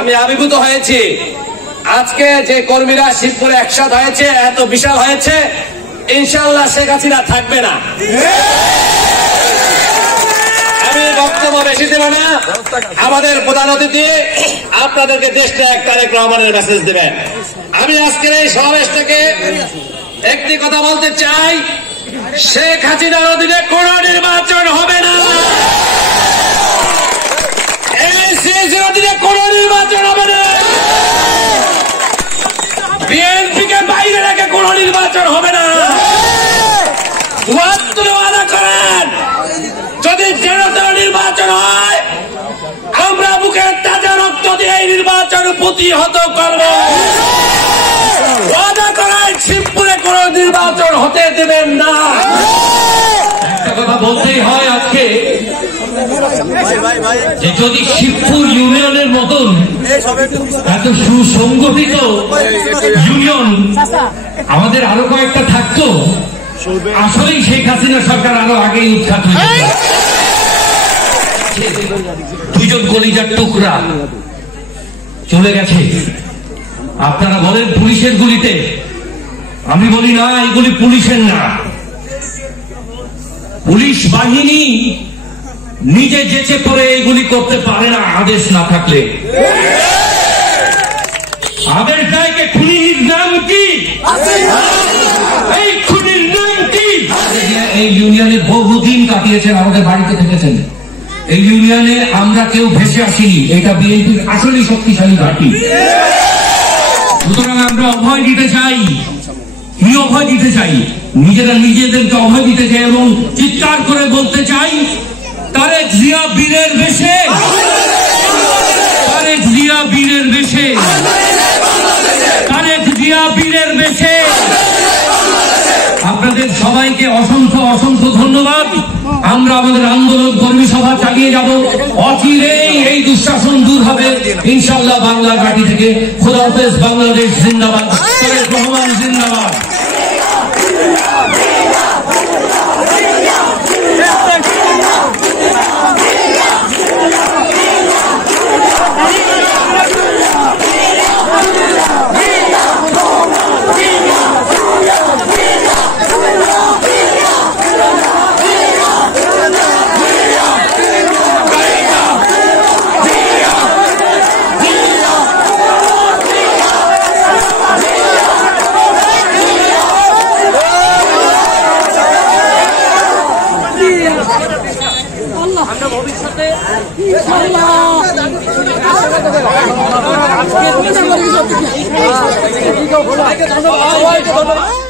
আমি আবির্ভূত হয়েছি আজকে যে কর্মীরা শিবপুরে একসাথে হয়েছে, এত বিশাল হয়েছে, ইনশাআল্লাহ শেখ হাসিনা থাকবে না। আমি বক্তব্য বেশি দেব না, আমাদের প্রধান অতিথি আপনাদেরকে দেশনায়ক তারেক রহমানের মেসেজ দেবেন। আমি আজকের এই সমাবেশ থেকে একটি কথা বলতে চাই, শেখ হাসিনার অধীনে কোন নির্বাচন হবে না, এনসিসির অধীনে কোন নির্বাচন হবে না, বিএনপিকে বাইরে রেখে কোন নির্বাচন হবে না। ওয়াদা করেন, যদি জনতার নির্বাচন হয় আমরা বুকের তাজা রক্ত দিয়ে এই নির্বাচন প্রতিহত করব। ওয়াদা করেন, শিবপুরে কোন নির্বাচন হতে দেবেন না। একটা কথা বলতেই হয় আজকে, যে যদি শিবপুর ইউনিয়নের মতন এত সুসংগঠিত ইউনিয়ন আমাদের আরো কয়েকটা থাকতো, আসলেই শেখ হাসিনা সরকার আরো আগেই উৎখাত হয়ে যেত। দুইজন কলিজার টুকরা চলে গেছে। আপনারা বলেন পুলিশের গুলিতে, আমি বলি না, এগুলি পুলিশের না। পুলিশ বাহিনী নিজে যেচে করে এগুলি করতে পারে না আদেশ না থাকলে। আদেশ দেয় কে? খুনির নাম কি? এই খুনির নাম কি? এই ইউনিয়নে বহুদিন কাটিয়েছেন, আমাদের বাড়িতে থেকেছেন। এই ইউনিয়নে আমরা কেউ ভেসে আসিনি, এটা বিএনপির আসলেই শক্তিশালী ঘাঁটি। সুতরাং আমরা অভয় দিতে চাই, অভয় দিতে চাই, নিজেরা নিজেদেরকে অভয় দিতে চাই এবং চিৎকার করে বলতে চাই, তারেক জিয়া বীরের বেশে, তারেক জিয়া বীরের বেশে, তারেক জিয়া বীরের বেশে। আপনাদের সবাইকে অসংখ্য অসংখ্য ধন্যবাদ। আমরা আমাদের আন্দোলন কর্মী সভা চালিয়ে যাব, অচিরেই এই দুঃশাসন দূর হবে ইনশাআল্লাহ বাংলার ঘাঁটি থেকে। খোদা হাফেজ, বাংলাদেশ জিন্দাবাদ, তারেক রহমান জিন্দাবাদ। আমরা ভবিষ্যতে ধন্যবাদ।